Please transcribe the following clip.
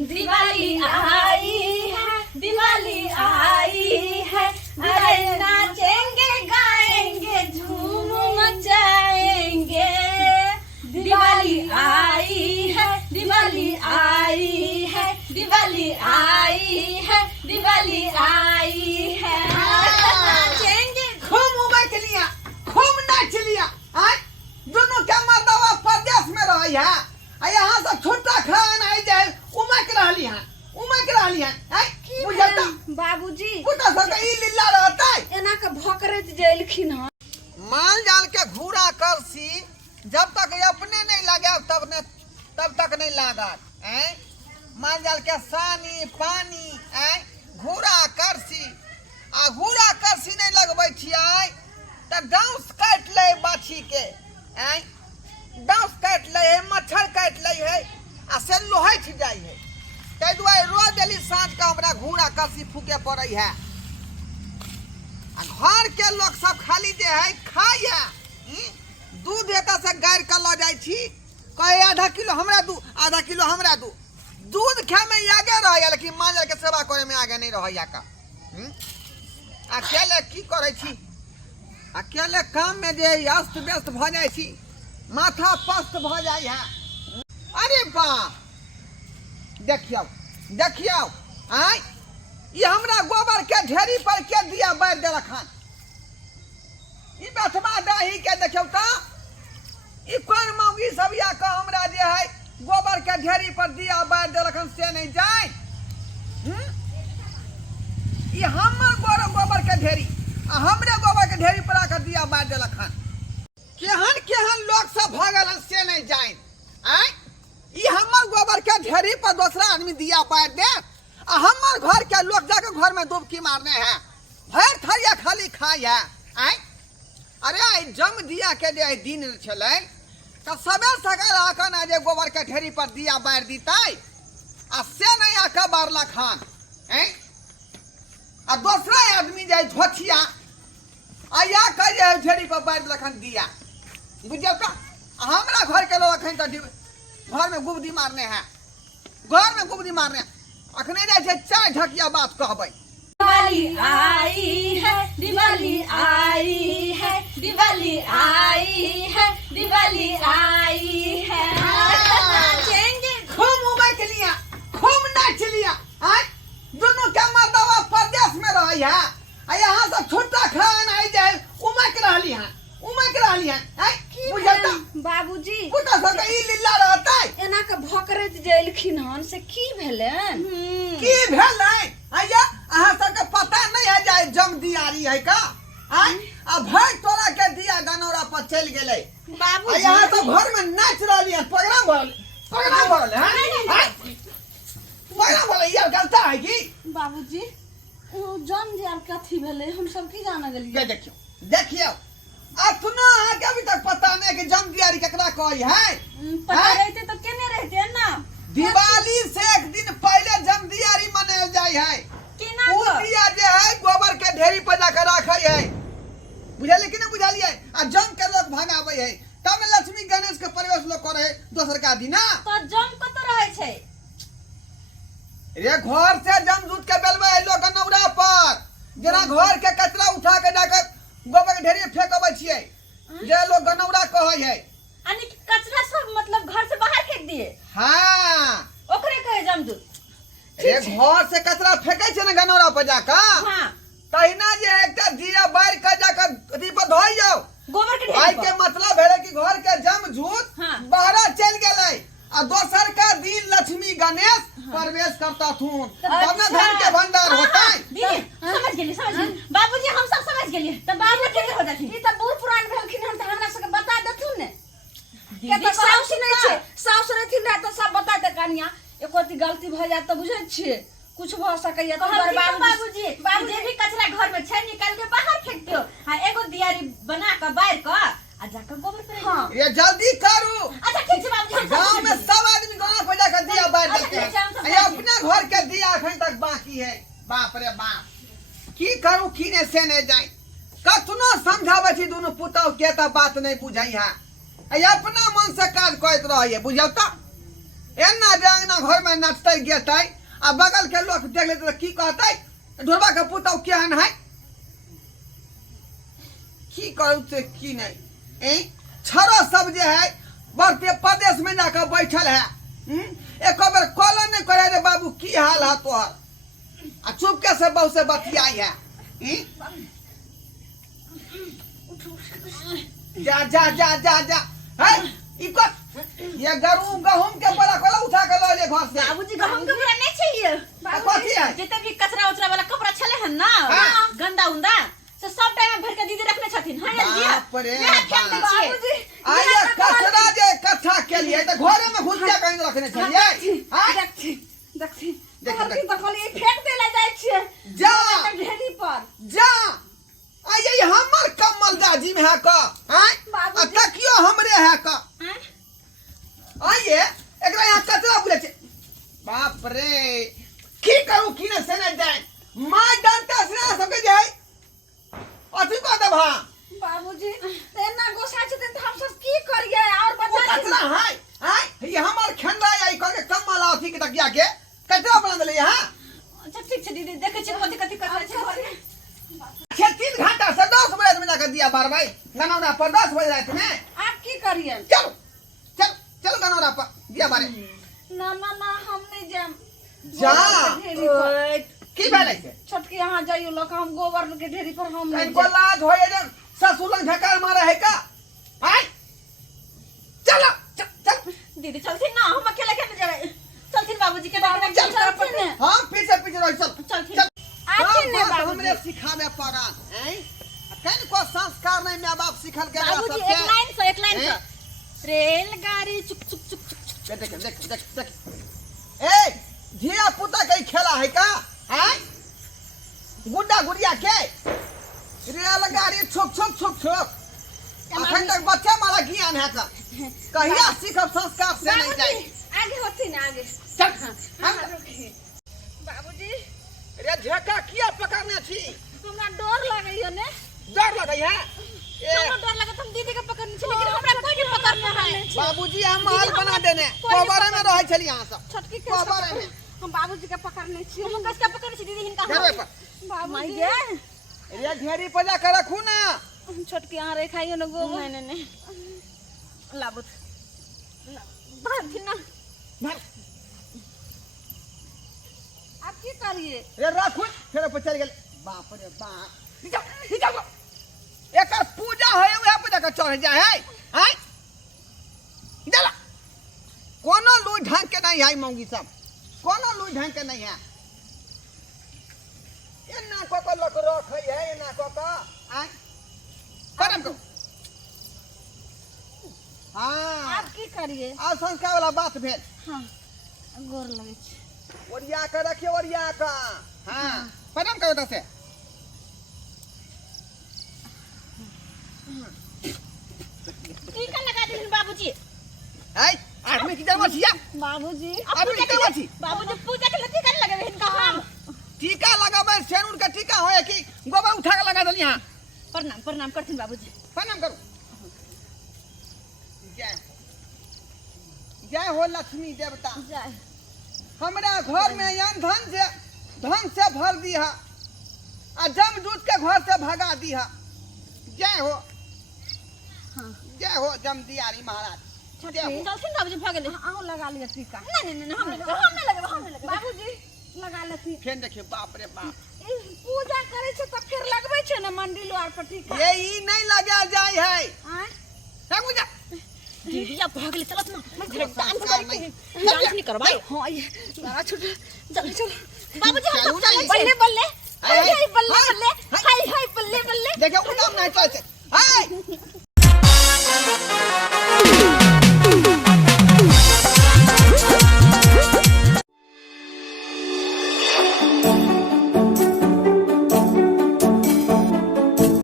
दिवाली आई है, दिवाली आई है, अरे नाचेंगे गाएंगे झूम मचाएंगे। दिवाली आई है, दिवाली आई है, दिवाली आई है, दिवाली आई है। नाचेंगे खूब उमक लिया, खूब नाच लिया। दोनों क्या मर्दवा परदेश में रही है, यहाँ से छुट्टा खान आई जाए उमक रही है, उमक रही है। बुझता बाबूजी पुता सके ई लीला रहता है एना के भोकरत जैलखिन ह। माल जाल के घूरा करसी जब तक अपने नहीं लगे तब तक नहीं लागत। माल जाल के सानी पानी घूरा करसी आ घूरा करसी नहीं लगबै छियै त डांस काट ले बाछी के डांस काट ले है, मच्छर काट ले है आ से लोहैठ जाय है। तै दुआरे रोज डेली साँझ के हमरा घूरा करसी फूके पड़ै है। घर के लोग सब खाली दे है खाया दूध एता से गाड़ के ल जाय छी, कहे आधा किलो हमरा दू, आधा किलो हमरा दू। दूध खाए में आगे रह, लेकिन मांजर के सेवा करे में आगे नहीं रह का। अकेले की करे छी, अकेले काम में जे अस्त व्यस्त भ जाय छी, माथा पस्त भ जाय है। अरे वाह देखियो देखियो ये हमरा गोबर के ढेरी पर के दिया बार दे रखन। ई बथवा दही के देखियो त ई कोन मौगी सब या का हमरा जे है गोबर के ढेरी पर दिया बार दे रखन से नहीं जाय। ई हमर गोबर के ढेरी आ हमरे गोबर के ढेरी पर आकर दिया बार दे रखन। केहन केहन लोग सब भगल से नहीं जाय। ई हमर गोबर के ढेरी पर दूसरा आदमी दिया बार दे आ हमर घर के लोग जाके घर में डुबकी मारने हैं, भर थरिया खाली खाई है। अरे जम दिया के जे दिन छलै त सबे सगल आकन जे गोबर के ढेरी पर दिया बार दीतै आ से नहीं आके बारला खान आ दूसरा आदमी जे झोछिया आ या कह जे ढेरी पर बार लखन दिया। बुझियो त हमरा घर के लोग अखन त घर में गुबदी मारने हैं, घर में गुबदी मारने हैं। अखने जाय चाय ढकिया बात कहबै। दिवाली आई है, दिवाली आई है, दिवाली आई है, दिवाली आई है। नाचेंगे खूब उमक लिया, खूब नाच लिया। दोनों क्या मर्दवा परदेश में रही है, यहाँ से छुट्टा खान आई जाए उमक रही है, उमक रही है। बुझता बाबूजी पुता सके ई लीला रहता है एना के भोकरत जैलखिन हन से की भेलन? की भेलै आया अहाँ सबके पता नहीं है जाय जम दियारी है का। आ भाई तोरा के दिया गनौरा पर चल गेलै बाबूजी यहाँ तो घर में नाच रही है, प्रोग्राम भरल है प्रोग्राम भरल ये गलता है की। बाबूजी ओ जम दियार कथी भेलै हम सब की जान गेलिए। ये देखियो देखियो अतना आगे अभी तक पता नहीं कि जम दियारी केकरा कहै है। पता रहते तो केने रहते ना। दिवाली से एक दिन पहले जम दियारी मनायल जाय है। केना उ दिया जे है गोबर के ढेरी पर जाकर रखै है, बुझलिए कि नहीं बुझलिए। आ जम के लोग भगाबै है तब लक्ष्मी गणेश के प्रवेश लोग करे दोसर का दिन तो जम कत रहै छै रे घर से जम दूध के बेलबै है लोग गनौरा पर। जेना घर के कचरा उठा के जाकर गोबर के ढेरी फेंकबै छियै जे लोग गनौरा कहै है। यानी कचरा सब मतलब घर से बाहर फेंक दिए। हाँ ओकरे कहे जमदूत। रे घर से कचरा फेंकै छै ने गनौरा पर जाकर। हां तहिना जे एकटा दिया बार के जाकर अथी पर धोइ जाओ गोबर के भाई ढेरी के पर। मतलब है कि घर के जम झूठ हाँ। बाहर चल गेलै आ दोसर का दिन लक्ष्मी गणेश प्रवेश करता थून तब न धन के भंडार होता है। दीदी समझ गेली बाबूजी हम सब समझ गेली। त बाबूजी के हो जाथि ई त बहुत पुरान भेलखिन हम त हमरा सबके बता देथुन ने के त साउस नहीं छै साउस रहथिन ना त सब बता दे कनिया एकोती गलती भ जात त बुझै छियै कुछ भ सकैया त बाबूजी बाबूजी भी कचरा घर में छै निकाल के बाहर फेंक दियो। हां एगो दियारी बना के बाहर क आ जाकर गोबर पे। हां ये जल्दी करू। अच्छा ठीक छै बाबूजी गांव में सब आदमी गांव पे जाकर दिया बार देते हैं, ये अपना घर के दिया अखन तक बाकी है। बाप रे बाप की करू की ने से ने जाय कतनो समझाबै छी दोनों पुतौ के त बात नहीं बुझै है। अपना मन से काज करत रहिए बुझौ त एना जे अंगना घर में नाचते गेतै आ बगल के लोग देख लेते तो की कहतै ढोलबा के पुतौ केहन है की करू से की नहीं ए छरो सब जे है बढ़ते प्रदेश में जाकर बैठल है एक बार कॉल नहीं करे रे बाबू की हाल है तोहर आ चुपके से बहु से बतियाई है जा जा जा जा जा है इको ये गहूम के बड़ा कोला उठा के लो ले घर से बाबूजी गहूम के पूरा नहीं चाहिए कथी है जितने भी कचरा उचरा वाला कपड़ा छले हैं ना गंदा उंदा से सब टाइम में भर के दीदी रखने छथिन हां दिया बाप रे बाबूजी आये कचरा जे इकट्ठा के लिए तो घरे में घुस के कहीं रखने छलिए हां देखी देखी बकली फेंक देला जाय छिए जा ढेरी पर जा आये हमर कमल दाजी में है का हैं तकियो हमरे है का आये एकरा यहाँ कचरा बुले छे बाप रे की करू की न सेने जाय माय डंटा से सबके जाय अथी को दबा बाबूजी एना गोसा छथिन त हम सब की करिए और बता कचरा है हैं ये हमर खंडा आई को के कमल अथी के तकिया के कचरा बना देले हां अच्छा ठीक छै दीदी देखे छी कथि कथि कर छै 3 घंटा से 10 बजे में जाकर दिया बार भाई गनौरा पर 10 बजे रात में आप की करिए चलो चल चल गनौरा पर दिया बारे ना ना ना हम नहीं जाम जा ढेरी की भेलै से छोटकी यहां जाइयो लोग हम गोबर के ढेरी पर हम नहीं इनको लाज होए जे ससुर लंग ढकार मारे है का हैं चलो चल दीदी चलथिन ना हम अकेले केने जेबै चलथिन बाबूजी के बारे चल चल हम पीछे पीछे रह चल चलथिन आके ने बाबूजी हमरे सिखावे पड़ान हैं कन को संस्कार नहीं मां बाप सिखल के बाबूजी एक लाइन से रेलगाड़ी चुक चुक चुक चुक देख देख देख देख ए धिया पुता के खेला है का हैं गुड्डा गुड़िया के रेलगाड़ी छुक छुक छुक छुक अखन तक बच्चा मारा ज्ञान है का कहिया सीखब संस्कार से नहीं जाए आगे होती ना आगे चल हम बाबूजी रे झका किया पकड़ने छी हमरा डर लागैयो ने डर लगई है हमरा डर लागत हम दीदी के पकड़ने छी लेकिन हमरा कोई नहीं पकड़ने है बाबूजी हम महल बना देने कोबरे में रहे छली यहां सब छोटकी के कोबरे में हम बाबूजी के पकड़ने छी हम कसका पकड़ने छी दीदी हिनका घरवे पर बाबूजी रे ढेरी पजा कर रखू ना छोटकी यहां रे खाइयो न गोबर नहीं लाबुत बात ना भर आप की करिए रे रखू फिर ऊपर चल गेल बाप रे बाप निकल एकर पूजा होय उहे पूजा का चढ़ जाए है हैं चला कोनो लुई ढंग के नहीं है मौगी सब कोनो लुई ढंग के नहीं है एना को लक रखै है एना को हैं करम को हां आप की करिए आ संस्कार वाला बात भेल हां गोर लगे छी ओरिया के रखिए ओरिया का हां परम कहो तो से टीका लगा देन बाबूजी है आदमी की जन्म छिया बाबूजी आदमी की जन्म छी बाबूजी पूजा के लिए टीका लगावे इनका हम टीका लगाबे सेनुर का टीका होए कि गोबर उठा के लगा देली हां प्रणाम प्रणाम करथिन बाबूजी प्रणाम करू जय जय हो लक्ष्मी देवता जय हमरा घर में यान धन से भर दिया आ जमदूत के घर से भगा दिया जय हो हां जय हो जमदियारी महाराज जय हो चलथिन बाबूजी भगले आओ लगा लिया टीका नहीं नहीं हम नहीं लगे बाबूजी लगा लेती फिर देखिए बाप रे बाप पूजा करे छ त फिर लगबै छ ना मंदिर आर पर टीका ये ई नहीं लगा जाय है हां लगू जा दीदी आप भागले चलत ना मैं घर डांस करी डांस नहीं करवाई हां ये सारा छोड़ जल्दी चल बाबूजी हम सब चले पहले